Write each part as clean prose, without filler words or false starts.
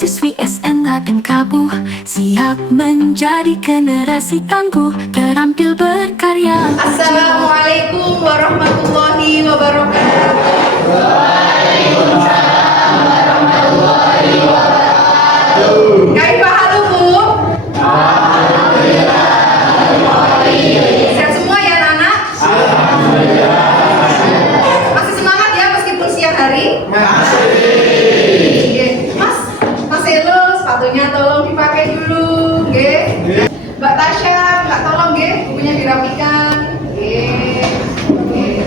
Mahasiswi SNA dan KABU siap menjadi generasi tangguh, terampil berkarya. Assalamualaikum warahmatullahi wabarakatuh. Waalaikumsalam warahmatullahi wabarakatuh. Kaifa halukum? Alhamdulillah. Sehat semua ya anak-anak? Alhamdulillah. Masih semangat ya meskipun siang hari? Masih. Mas Elo, sepatunya tolong dipakai dulu, nggih. Mbak Tasya, Mbak tolong nggih, bukunya dirapikan. Nggih.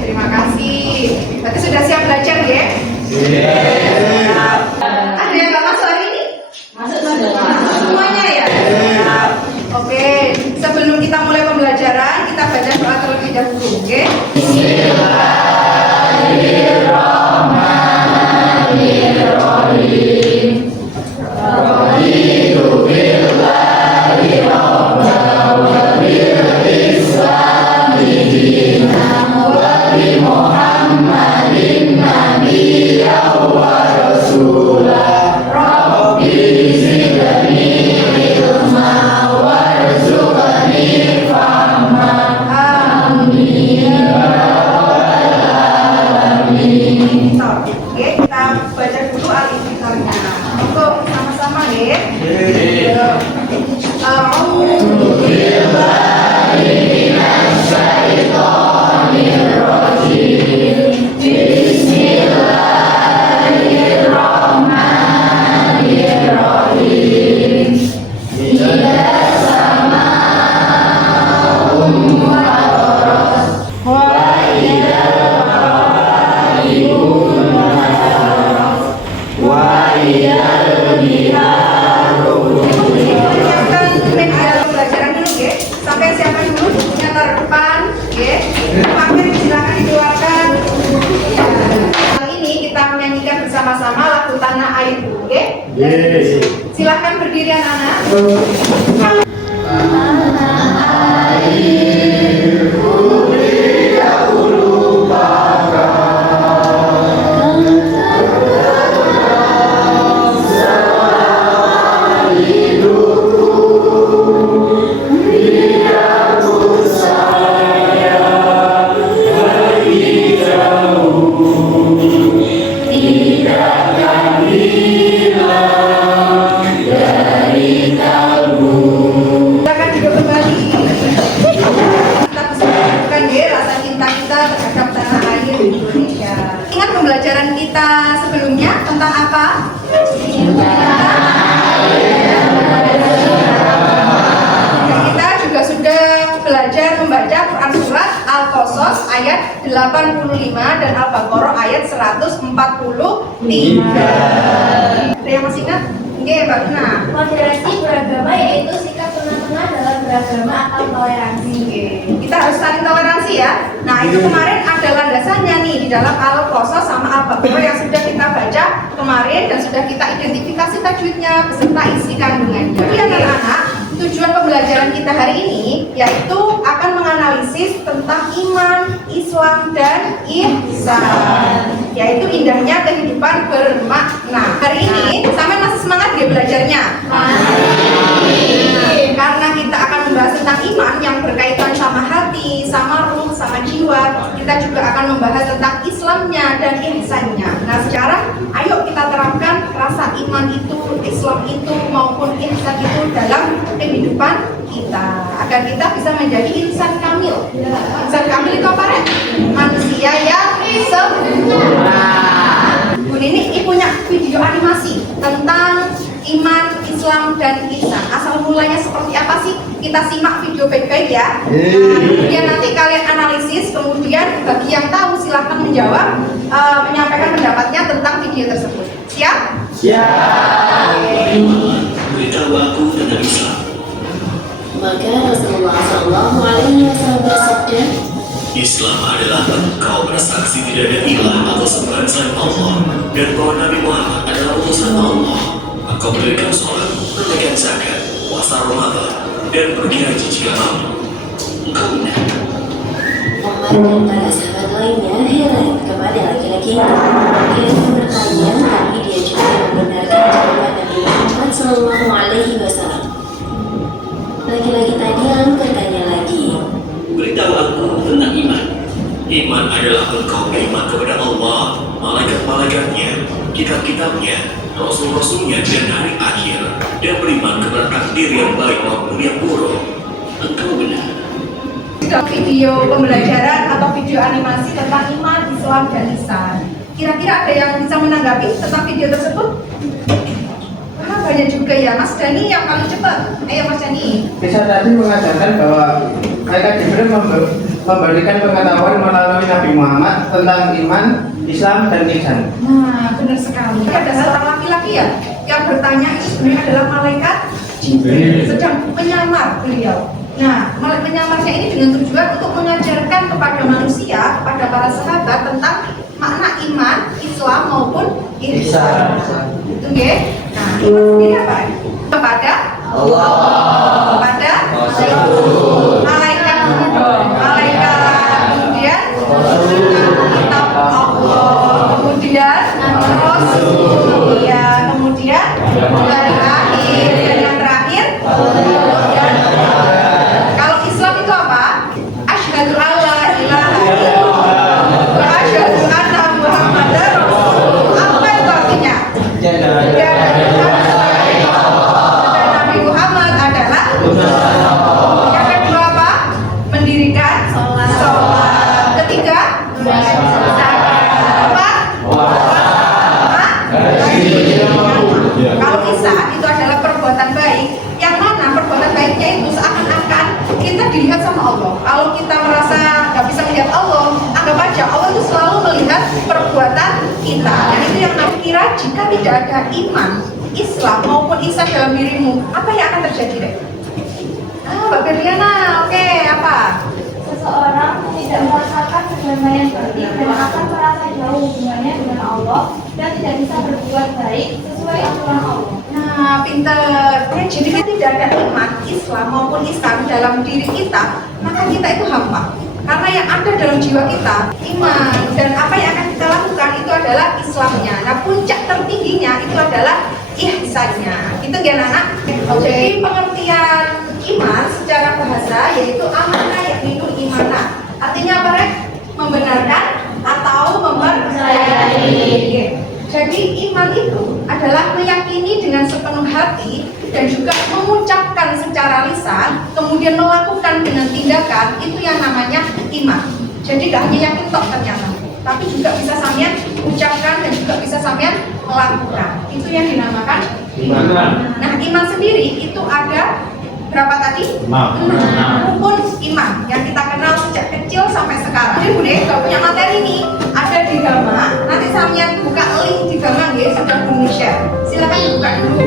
Terima kasih. Berarti sudah siap belajar nggih? Siap. Ada yang nggak masuk hari ini? Masuk semuanya ya? Siap. Oke, sebelum kita mulai pembelajaran, kita baca doa terlebih dahulu, oke? Bismillahirrahmanirrahim. Raditu billahi rabban wa bil islami dinan wa bi Muhammadin nabiyyan wa rasulah. Rabbi zidni ilma warzuqni fahma. Amin ya rabbal alamin. Oke, kita baca dulu al-istiqomahnya. Untuk sama-sama ya. A'udzu billahi minasy syaithanir rajim. Bismillahirrahmanirrahim. Ila sama'um fatarat wa ila al-arifun wa ila pembelajaran dulu ya. Sampai siapkan dulu bukunya taruh depan ya. Pampir silakan dikeluarkan. Kali ini kita menyanyikan bersama-sama lagu Tanah Airku, oke? Silakan berdiri anak-anak. Tanah airku tidak lupakan. Pembelajaran kita sebelumnya tentang apa? Kita juga sudah belajar membaca Quran surat Al-Qasas ayat 85 dan Al-Baqarah ayat 143. Ada yang masih ingat? Oke, Mbak Luna. Moderasi beragama yaitu sikap tengah-tengah dalam beragama atau toleransi. Kita harus saling toleransi ya. Nah, itu kemarin ada landasannya nih di dalam Al-Qasas sama Al-Baqarah yang sudah kita baca kemarin dan sudah kita identifikasi tajwidnya beserta isi kandungannya. Kemudian anak-anak, tujuan pembelajaran kita hari ini yaitu akan menganalisis tentang iman, Islam, dan ihsan, yaitu indahnya kehidupan bermakna. Hari ini sampai masih semangat ya belajarnya? Karena kita akan membahas tentang iman yang berkaitan sama hati, sama ruh, sama jiwa. Kita juga akan membahas tentang Islamnya dan ihsannya. Nah sekarang ayo kita terapkan rasa iman itu, Islam itu maupun ihsan itu dalam kehidupan kita agar kita bisa menjadi insan kamil. Insan kamil itu apa, Rek? Manusia yang sempurna. Bu Nini punya video animasi tentang iman, Islam, dan ihsan. Asal mulanya seperti apa sih? Kita simak video baik-baik ya. Nah, kemudian nanti kalian analisis. Kemudian bagi yang tahu silahkan menjawab, menyampaikan pendapatnya tentang video tersebut. Siap? Siap. Beritahu aku tentang Islam. Maka Rasulullah SAW bersabda, Islam adalah engkau bersaksi tidak ada ilah atau sembahan selain Allah dan bahwa Nabi Muhammad adalah utusan Allah. Engkau berikan sholat, menunaikan zakat, puasa Ramadan, dan pergi haji jika mampu. Engkau benar. Muhammad dan para sahabat lainnya heran kepada laki-laki itu. Dia bertanya, tapi dia juga membenarkan jawaban Nabi Muhammad Laki-laki tadi lalu bertanya lagi. Beritahu aku tentang iman. Iman adalah engkau beriman kepada Allah, malaikat-malaikatnya, kitab-kitabnya, rasul-rasulnya dan hari akhir, dan beriman kepada takdir yang baik maupun yang buruk. Engkau benar. Video pembelajaran atau video animasi tentang iman, Islam, dan ihsan. Kira-kira ada yang bisa menanggapi tentang video tersebut? Wah, banyak juga ya. Mas Dani yang paling cepat. Ayo Mas Dani. Kisah tadi mengajarkan bahwa malaikat Jibril memberikan pengetahuan melalui Nabi Muhammad tentang iman, Islam, dan ihsan. Nah, benar sekali. Ada seorang laki-laki ya yang bertanya, itu sebenarnya adalah malaikat Jibril sedang menyamar beliau. Nah, menyamarnya ini dengan tujuan untuk mengajarkan kepada manusia, kepada para sahabat tentang makna iman, Islam maupun ihsan. Itu ya. Nah, iman sendiri apa? Kepada Allah, kepada malaikat, kemudian kitab Allah, kemudian Rasul, ya, kemudian hari akhir, dan yang terakhir dan kalau Islam itu apa? Asyhadu alla ilaha illallah wa asyhadu anna Muhammadar Rasulullah. Apa itu artinya? Dan Nabi Muhammad adalah yang kedua apa? Mendirikan sholat. Ketiga zakat. Empat kalau ihsan itu adalah perbuatan baik, yang mana perbuatan baiknya itu seakan-akan kita dilihat sama Allah. Kalau kita merasa nggak bisa melihat Allah, anggap aja Allah itu selalu melihat perbuatan kita. Dan itu yang aku kira, jika tidak ada iman, Islam maupun ihsan dalam dirimu, apa yang akan terjadi deh? Mbak Berliana, oke, apa? Seseorang tidak merasakan kedamaian batin dan akan merasa jauh hubungannya dengan Allah dan tidak bisa berbuat baik sesuai aturan Allah. Nah, pinter. Jadi kita tidak ada iman, Islam maupun ihsan dalam diri kita, maka kita itu hampa. Karena yang ada dalam jiwa kita, iman, dan apa yang akan kita lakukan itu adalah Islamnya. Nah, puncak tertingginya itu adalah ihsannya. Itu ya anak. Jadi pengertian iman secara bahasa yaitu amana yakni imana. Artinya apa, Rek? Membenarkan atau mempercayai. Jadi iman itu adalah meyakini dengan sepenuh hati dan juga mengucapkan secara lisan, kemudian melakukan dengan tindakan, itu yang namanya iman. Jadi gak hanya yakin tok ternyata, tapi juga bisa sampean ucapkan dan juga bisa sampean melakukan. Itu yang dinamakan iman. Nah, iman sendiri itu ada berapa tadi? 6 rukun iman yang kita kenal sejak kecil sampai sekarang. Jadi Bude, kalau punya materi ini ada di Gama, nanti sampean buka link di Gama ya, sudah Bunda share. Silakan dibuka dulu.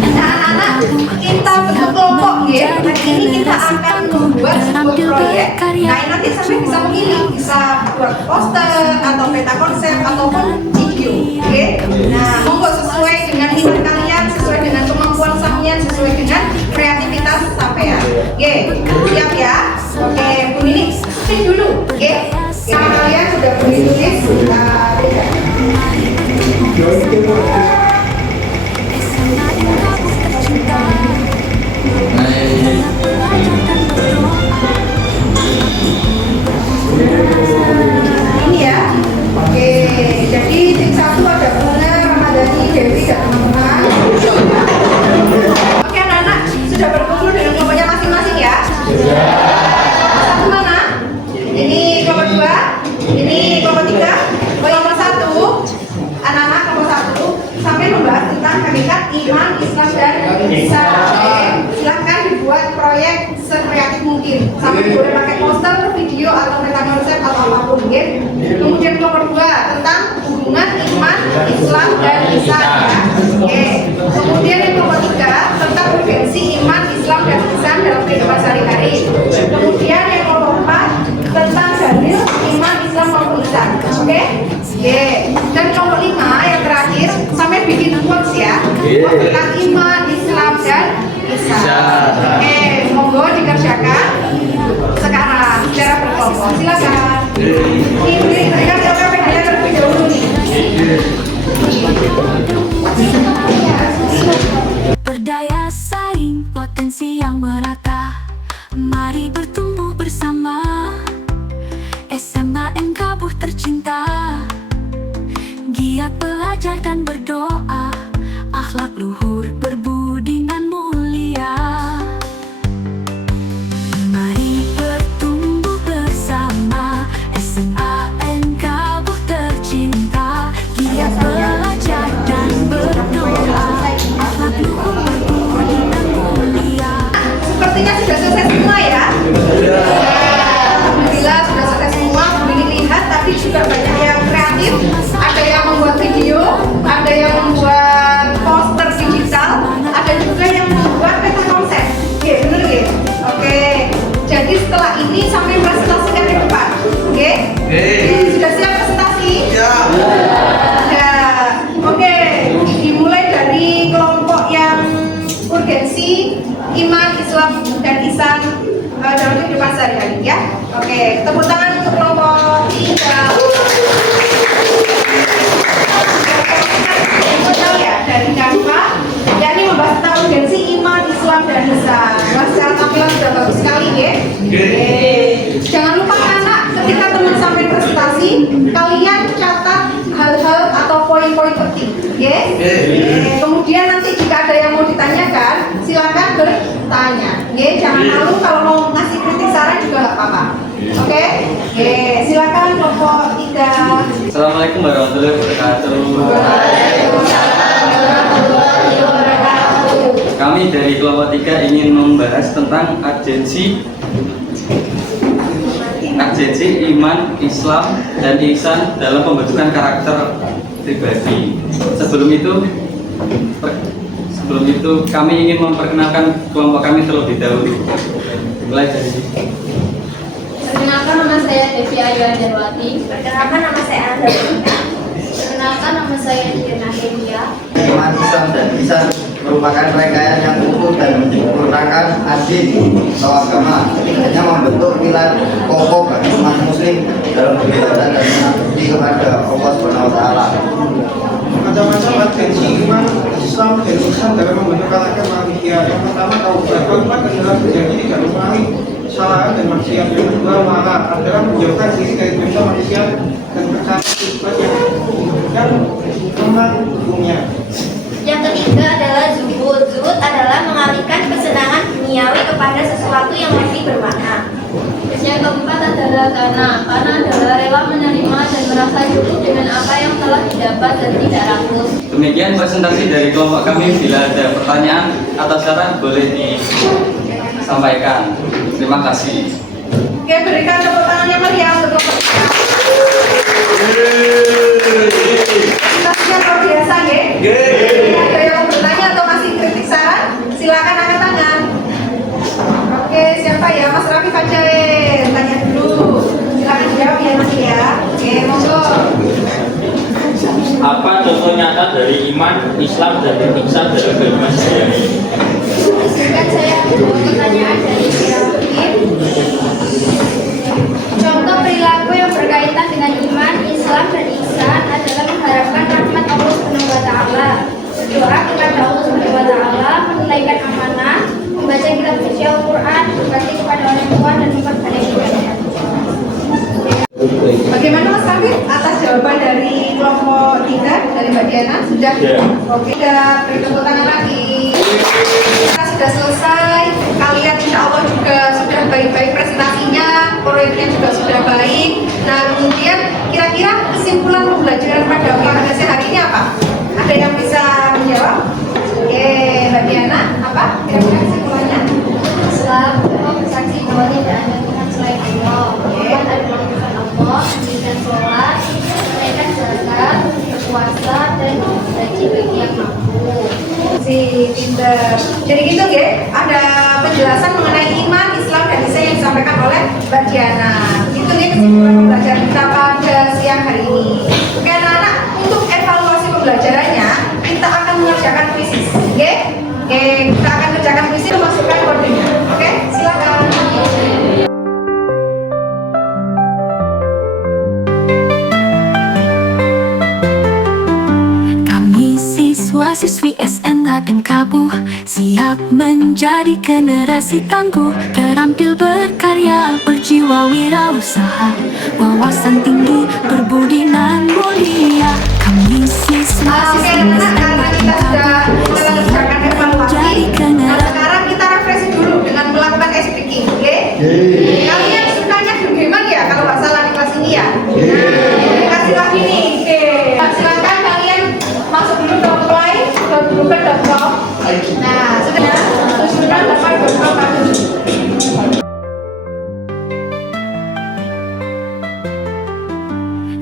Nah, anak-anak, kita bentuk kelompok ya. Hari ini kita akan membuat sebuah proyek. Nah, ini nanti sampai bisa memilih, bisa buat poster atau peta konsep ataupun video. Oke. Nah, monggo sesuai dengan minat kalian, sesuai dengan kemampuan sampean, sesuai dengan kreativitas sampean. Oke, siap ya? Oke, Bu Nini, spin dulu. Oke. Sama kalian sudah boleh tulis. Ini ya. Oke, jadi tim satu ada Bunga, Ramadhani, Dewi, dan teman-teman. Oke anak-anak, sudah berkumpul dengan kelompoknya masing-masing ya? Satu mana? Ini kelompok 2, ini kelompok 3. Kelompok 1, anak-anak kelompok 1 sampai membahas tentang hakikat iman, Islam, dan ihsan. Oke, silahkan dibuat proyek sekreatif mungkin. Sampai boleh pakai poster, video, atau peta konsep atau apapun ya. Kemudian kelompok 2 tentang hubungan iman, Islam, dan ihsan ya. Oke. Kemudian yang kelompok 3 tentang urgensi iman, Islam, dan ihsan dalam kehidupan sehari-hari. Kemudian yang kelompok 4 tentang dalil iman, Islam, maupun ihsan. Oke? Oke. Dan kelompok 5 yang terakhir sampai bikin quotes ya. Quotes tentang iman, Islam, dan ihsan. Oke, monggo dikerjakan sekarang secara berkelompok. Silakan. Ini berikan PPH-nya terlebih dahulu nih. iman, Islam, dan ihsan dalam kehidupan sehari-hari ya. Oke, tepuk tangan untuk kelompok 3. Ya, dari Kanva, yakni membahas tentang urgensi iman, Islam, dan ihsan. Wah, secara tampilan sudah bagus sekali ya. Jangan lupa anak, ketika teman sampai presentasi, kalian catat hal-hal atau poin-poin penting, ya. Kemudian nanti jika ada yang mau ditanyakan, silakan bertanya, ya. Jangan malu kalau mau ngasih kritik saran juga nggak apa-apa. Oke, silakan kelompok 3. Assalamualaikum warahmatullahi wabarakatuh. Kami dari kelompok 3 ingin membahas tentang urgensi iman, Islam, dan ihsan dalam pembentukan karakter pribadi. Sebelum itu kami ingin memperkenalkan kelompok kami terlebih dahulu. Mulai dari Perkenalkan, nama saya Devi Ayu Anjarwati. Perkenalkan, nama saya Anda. Perkenalkan, nama saya Diana Helia. Iman, Islam, dan ihsan merupakan rangkaian yang utuh dan menyempurnakan adik atau agama, hanya membentuk pilar pokok bagi umat muslim dalam beribadah dan mengabdi kepada Allah SWT. Macam-macam urgensi iman, Islam, dan ihsan dalam membentuk karakter manusia. Yang pertama, taubat adalah berjanji tidak mengulangi kesalahan dan maksiat. Yang kedua, marah adalah menjauhkan diri dari dosa manusia dan berkata sifat yang memang hukumnya. Yang ketiga adalah zuhud. Zuhud adalah mengalihkan kesenangan duniawi kepada sesuatu yang lebih bermakna. Yang keempat adalah karena adalah rela menerima dan merasa cukup dengan apa yang telah didapat dan tidak rakus. demikian presentasi dari kelompok kami. Bila ada pertanyaan atau saran boleh disampaikan. Terima kasih. Oke, berikan tepuk tangan yang meriah untuk kelompok 3. Presentasinya luar biasa ya. Ada yang mau bertanya atau masih kritik saran? Silakan angkat tangan. Oke, siapa ya? Mas Raffi Fajain, tanya dulu. Silakan jawab ya Mas ya. Oke, monggo. Apa contoh nyata dari iman, Islam, dan ihsan dalam kehidupan sehari-hari? Izinkan saya menjawab pertanyaan dari Syarifin. Contoh perilaku yang berkaitan dengan iman, Islam, dan ihsan adalah mengharapkan rahmat Allah SWT, berdoa kepada Allah SWT, menunaikan amanah, membaca kitab suci Al-Quran, berbakti kepada orang tua, dan memperbanyak ibadah. Bagaimana Mas Raffi atas jawaban dari kelompok 3 dari Mbak Diana? Sudah? Oke, sudah. Beri tepuk tangan lagi. Kita sudah selesai. Kalian insya Allah juga sudah baik-baik presentasinya, proyeknya juga sudah baik. Nah, kemudian kira-kira kesimpulan pembelajaran pada UKS hari ini apa? Ada yang bisa menjawab? Oke, Mbak Diana, apa kira-kira kesimpulannya? Islam bersaksi bahwa tidak ada Tuhan selain Allah. Tuhan adalah Tuhan Allah, mendirikan sholat, menunaikan zakat, berpuasa, dan berhaji bagi yang mampu. Si pinter. Jadi gitu ya, ada penjelasan mengenai iman, Islam, dan ihsan yang disampaikan oleh Mbak Diana. Itu nih kesimpulan pembelajaran kita pada siang hari ini. Oke anak-anak, untuk evaluasi pembelajarannya kita akan mengerjakan kuisis. Oke, kita akan kerjakan kuisis, masukkan kodenya. Oke, silakan. Siswa-siswi SNA dan KABU siap menjadi generasi tangguh, terampil berkarya, berjiwa wirausaha, wawasan tinggi, berbudi dan mulia. Kami siswa-siswi SNA dan KABU siap menjadi generasi. Sekarang kita refresh dulu dengan melakukan speaking, oke? Kalian sukanya game-gamean ya kalau nggak salah di kelas ini ya? Kasih lagi nih, oke. Silakan kalian masuk dulu ke play, ke google.com. Nah, sudah dapat beberapa.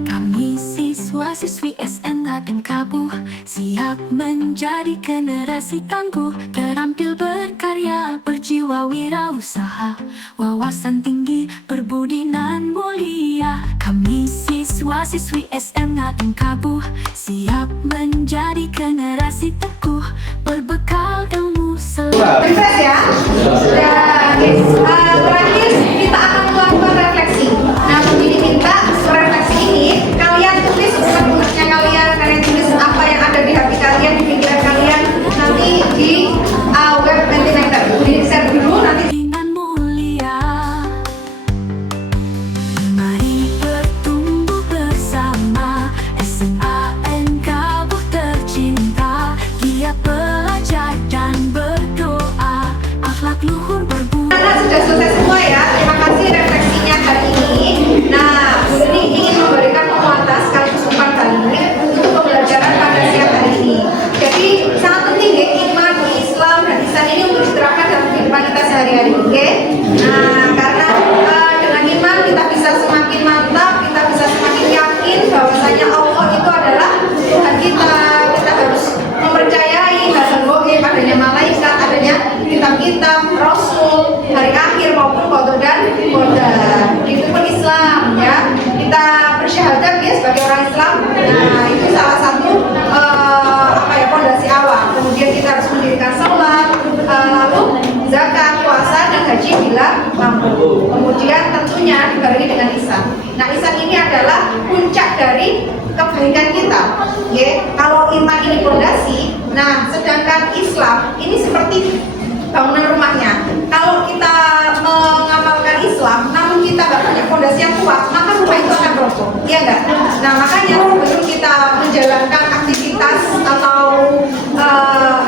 Kami siswa-siswi SNA dan KABU siap menjadi generasi tangguh, terampil berkarya, berjiwa wirausaha, wawasan tinggi, berbudi dan mulia. Kami siswa-siswi SNA dan KABU siap menjadi generasi teguh, berbekal ilmu Refresh ya. kemudian kita harus mendirikan sholat, lalu zakat, puasa, dan haji bila mampu. Kemudian tentunya dibarengi dengan ihsan. Nah, ihsan ini adalah puncak dari kebaikan kita. Kalau iman ini pondasi, nah sedangkan Islam ini seperti bangunan rumahnya. Kalau kita mengamalkan Islam, namun kita nggak punya fondasi yang kuat, maka rumah itu akan roboh, iya nggak? Nah, makanya sebelum kita menjalankan aktivitas atau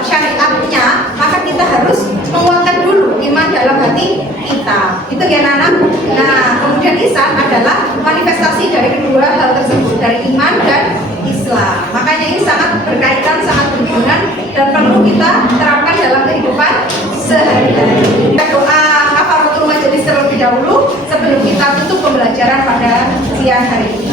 syariatnya, maka kita harus menguatkan dulu iman dalam hati kita. Itu ya Nana. Nah, kemudian ihsan adalah manifestasi dari kedua hal tersebut, dari iman dan Islam. Makanya ini sangat berkaitan, sangat berhubungan, dan perlu kita terapkan dalam kehidupan sehari-hari. Kita doa kafaratul majelis terlebih dahulu sebelum kita tutup pembelajaran pada siang hari ini.